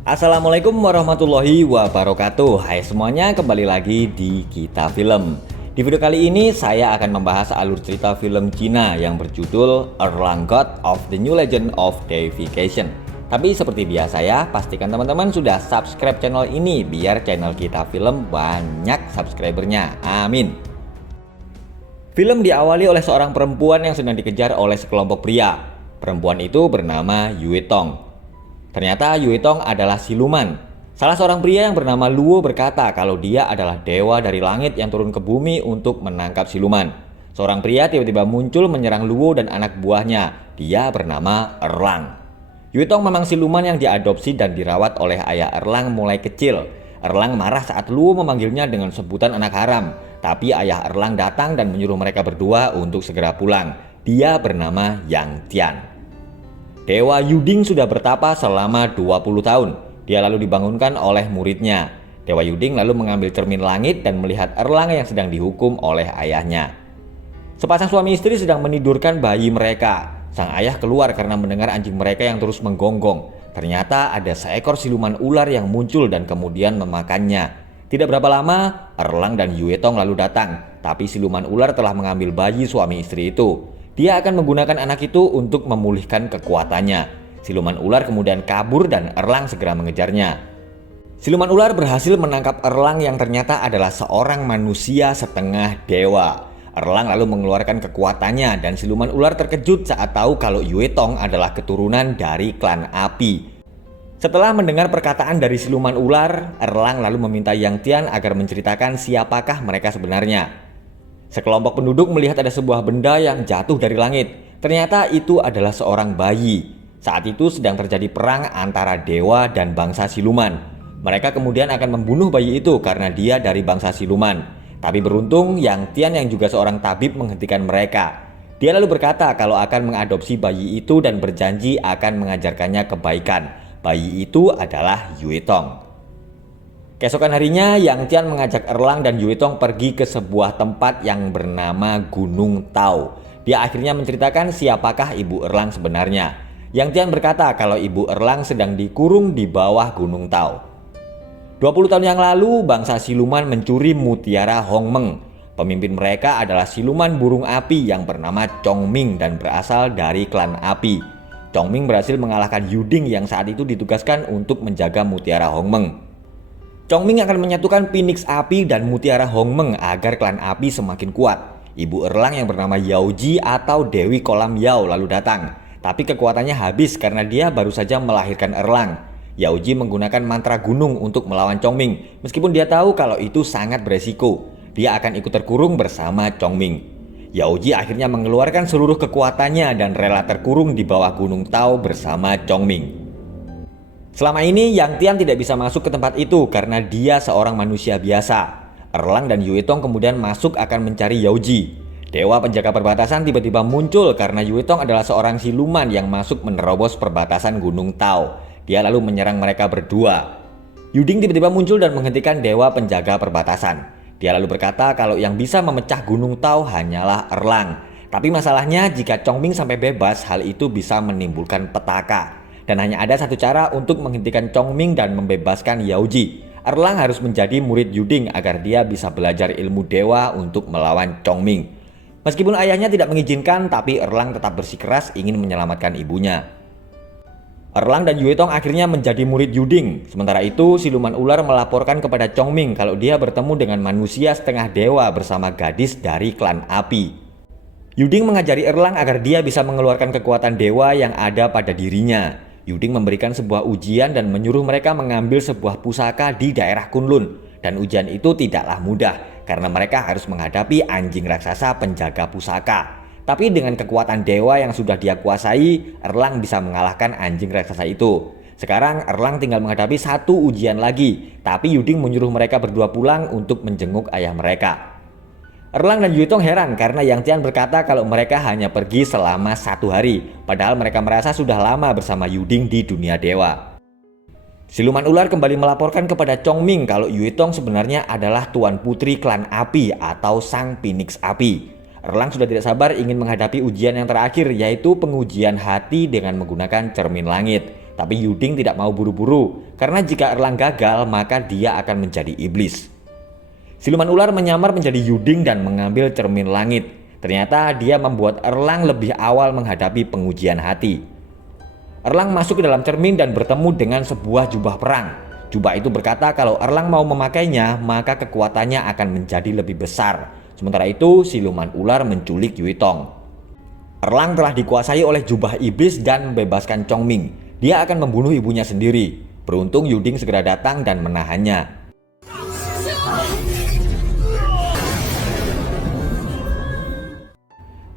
Assalamualaikum warahmatullahi wabarakatuh. Hai semuanya, kembali lagi di Kita Film. Di video kali ini saya akan membahas alur cerita film Cina yang berjudul Erlang God of the New Legend of Deification. Tapi seperti biasa ya, pastikan teman-teman sudah subscribe channel ini biar channel Kita Film banyak subscribernya. Amin. Film diawali oleh seorang perempuan yang sedang dikejar oleh sekelompok pria. Perempuan itu bernama Yue Tong. Ternyata Yue Tong adalah siluman. Salah seorang pria yang bernama Luo berkata kalau dia adalah dewa dari langit yang turun ke bumi untuk menangkap siluman. Seorang pria tiba-tiba muncul menyerang Luo dan anak buahnya. Dia bernama Erlang. Yue Tong memang siluman yang diadopsi dan dirawat oleh ayah Erlang mulai kecil. Erlang marah saat Luo memanggilnya dengan sebutan anak haram. Tapi ayah Erlang datang dan menyuruh mereka berdua untuk segera pulang. Dia bernama Yang Tian. Dewa Yuding sudah bertapa selama 20 tahun. Dia lalu dibangunkan oleh muridnya. Dewa Yuding lalu mengambil cermin langit dan melihat Erlang yang sedang dihukum oleh ayahnya. Sepasang suami istri sedang menidurkan bayi mereka. Sang ayah keluar karena mendengar anjing mereka yang terus menggonggong. Ternyata ada seekor siluman ular yang muncul dan kemudian memakannya. Tidak berapa lama, Erlang dan Yue Tong lalu datang. Tapi siluman ular telah mengambil bayi suami istri itu. Dia akan menggunakan anak itu untuk memulihkan kekuatannya. Siluman ular kemudian kabur dan Erlang segera mengejarnya. Siluman ular berhasil menangkap Erlang yang ternyata adalah seorang manusia setengah dewa. Erlang lalu mengeluarkan kekuatannya dan siluman ular terkejut saat tahu kalau Yue Tong adalah keturunan dari klan api. Setelah mendengar perkataan dari siluman ular, Erlang lalu meminta Yang Tian agar menceritakan siapakah mereka sebenarnya. Sekelompok penduduk melihat ada sebuah benda yang jatuh dari langit. Ternyata itu adalah seorang bayi. Saat itu sedang terjadi perang antara dewa dan bangsa siluman. Mereka kemudian akan membunuh bayi itu karena dia dari bangsa siluman. Tapi beruntung Yang Tian yang juga seorang tabib menghentikan mereka. Dia lalu berkata kalau akan mengadopsi bayi itu dan berjanji akan mengajarkannya kebaikan. Bayi itu adalah Yue Tong. Keesokan harinya, Yang Tian mengajak Erlang dan Yue Tong pergi ke sebuah tempat yang bernama Gunung Tao. Dia akhirnya menceritakan siapakah ibu Erlang sebenarnya. Yang Tian berkata kalau ibu Erlang sedang dikurung di bawah Gunung Tao. 20 tahun yang lalu, bangsa siluman mencuri mutiara Hongmeng. Pemimpin mereka adalah siluman burung api yang bernama Chongming dan berasal dari klan api. Chongming berhasil mengalahkan Yuding yang saat itu ditugaskan untuk menjaga mutiara Hongmeng. Chongming akan menyatukan Phoenix Api dan Mutiara Hongmeng agar klan api semakin kuat. Ibu Erlang yang bernama Yaoji atau Dewi Kolam Yao lalu datang. Tapi kekuatannya habis karena dia baru saja melahirkan Erlang. Yaoji menggunakan mantra gunung untuk melawan Chongming. Meskipun dia tahu kalau itu sangat beresiko. Dia akan ikut terkurung bersama Chongming. Yaoji akhirnya mengeluarkan seluruh kekuatannya dan rela terkurung di bawah Gunung Tao bersama Chongming. Selama ini Yang Tian tidak bisa masuk ke tempat itu karena dia seorang manusia biasa. Erlang dan Yue Tong kemudian masuk akan mencari Yaoji. Dewa penjaga perbatasan tiba-tiba muncul karena Yue Tong adalah seorang siluman yang masuk menerobos perbatasan Gunung Tao. Dia lalu menyerang mereka berdua. Yuding tiba-tiba muncul dan menghentikan dewa penjaga perbatasan. Dia lalu berkata kalau yang bisa memecah Gunung Tao hanyalah Erlang. Tapi masalahnya jika Chongming sampai bebas, hal itu bisa menimbulkan petaka. Dan hanya ada satu cara untuk menghentikan Chongming dan membebaskan Yaoji. Erlang harus menjadi murid Yuding agar dia bisa belajar ilmu dewa untuk melawan Chongming. Meskipun ayahnya tidak mengizinkan, tapi Erlang tetap bersikeras ingin menyelamatkan ibunya. Erlang dan Yue Tong akhirnya menjadi murid Yuding. Sementara itu, siluman ular melaporkan kepada Chongming kalau dia bertemu dengan manusia setengah dewa bersama gadis dari klan api. Yuding mengajari Erlang agar dia bisa mengeluarkan kekuatan dewa yang ada pada dirinya. Yuding memberikan sebuah ujian dan menyuruh mereka mengambil sebuah pusaka di daerah Kunlun. Dan ujian itu tidaklah mudah karena mereka harus menghadapi anjing raksasa penjaga pusaka. Tapi dengan kekuatan dewa yang sudah dia kuasai, Erlang bisa mengalahkan anjing raksasa itu. Sekarang Erlang tinggal menghadapi satu ujian lagi, tapi Yuding menyuruh mereka berdua pulang untuk menjenguk ayah mereka. Erlang dan Yue Tong heran karena Yang Tian berkata kalau mereka hanya pergi selama 1 hari, padahal mereka merasa sudah lama bersama Yuding di dunia dewa. Siluman ular kembali melaporkan kepada Chongming kalau Yue Tong sebenarnya adalah tuan putri klan api atau sang Phoenix Api. Erlang sudah tidak sabar ingin menghadapi ujian yang terakhir, yaitu pengujian hati dengan menggunakan cermin langit. Tapi Yuding tidak mau buru-buru, karena jika Erlang gagal maka dia akan menjadi iblis. Siluman ular menyamar menjadi Yuding dan mengambil cermin langit. Ternyata dia membuat Erlang lebih awal menghadapi pengujian hati. Erlang masuk ke dalam cermin dan bertemu dengan sebuah jubah perang. Jubah itu berkata kalau Erlang mau memakainya maka kekuatannya akan menjadi lebih besar. Sementara itu siluman ular menculik Yuitong. Erlang telah dikuasai oleh jubah iblis dan membebaskan Chongming. Dia akan membunuh ibunya sendiri. Beruntung Yuding segera datang dan menahannya.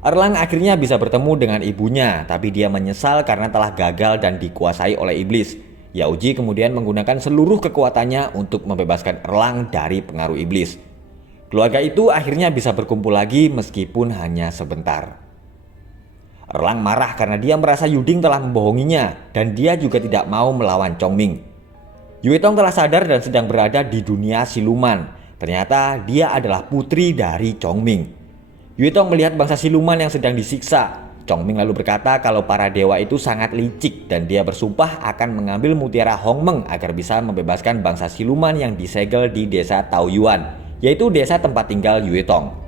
Erlang akhirnya bisa bertemu dengan ibunya, tapi dia menyesal karena telah gagal dan dikuasai oleh iblis. Yaoji kemudian menggunakan seluruh kekuatannya untuk membebaskan Erlang dari pengaruh iblis. Keluarga itu akhirnya bisa berkumpul lagi meskipun hanya sebentar. Erlang marah karena dia merasa Yuding telah membohonginya dan dia juga tidak mau melawan Chongming. Yuitong telah sadar dan sedang berada di dunia siluman. Ternyata dia adalah putri dari Chongming. Yuitong melihat bangsa siluman yang sedang disiksa. Chongming lalu berkata kalau para dewa itu sangat licik dan dia bersumpah akan mengambil mutiara Hongmeng agar bisa membebaskan bangsa siluman yang disegel di desa Taoyuan, yaitu desa tempat tinggal Yuitong.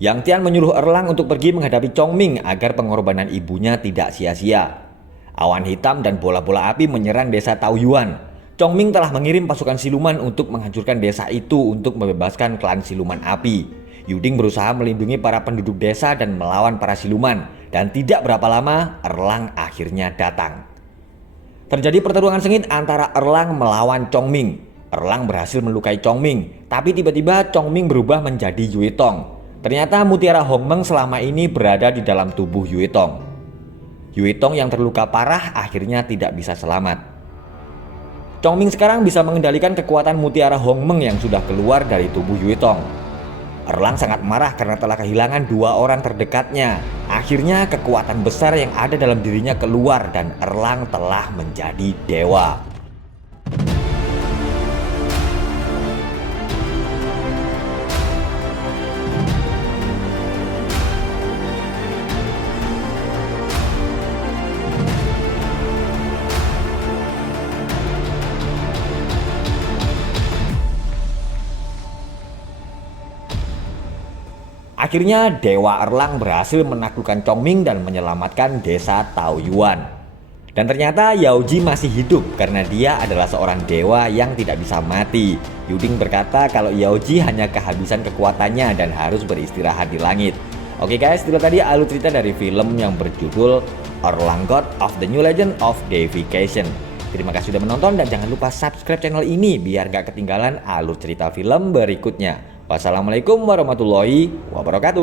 Yang Tian menyuruh Erlang untuk pergi menghadapi Chongming agar pengorbanan ibunya tidak sia-sia. Awan hitam dan bola-bola api menyerang desa Taoyuan. Chongming telah mengirim pasukan siluman untuk menghancurkan desa itu untuk membebaskan klan siluman api. Yuding berusaha melindungi para penduduk desa dan melawan para siluman, dan tidak berapa lama Erlang akhirnya datang. Terjadi pertarungan sengit antara Erlang melawan Chongming. Erlang berhasil melukai Chongming, tapi tiba-tiba Chongming berubah menjadi Yuitong. Ternyata mutiara Hongmeng selama ini berada di dalam tubuh Yuitong. Yuitong yang terluka parah akhirnya tidak bisa selamat. Chongming sekarang bisa mengendalikan kekuatan mutiara Hongmeng yang sudah keluar dari tubuh Yuitong. Erlang sangat marah karena telah kehilangan dua orang terdekatnya. Akhirnya kekuatan besar yang ada dalam dirinya keluar dan Erlang telah menjadi dewa. Akhirnya Dewa Erlang berhasil menaklukkan Chongming dan menyelamatkan desa Taoyuan. Dan ternyata Yaoji masih hidup karena dia adalah seorang dewa yang tidak bisa mati. Yuding berkata kalau Yaoji hanya kehabisan kekuatannya dan harus beristirahat di langit. Oke guys, itu tadi alur cerita dari film yang berjudul Erlang God of the New Legend of Deification. Terima kasih sudah menonton dan jangan lupa subscribe channel ini biar gak ketinggalan alur cerita film berikutnya. Wassalamualaikum warahmatullahi wabarakatuh.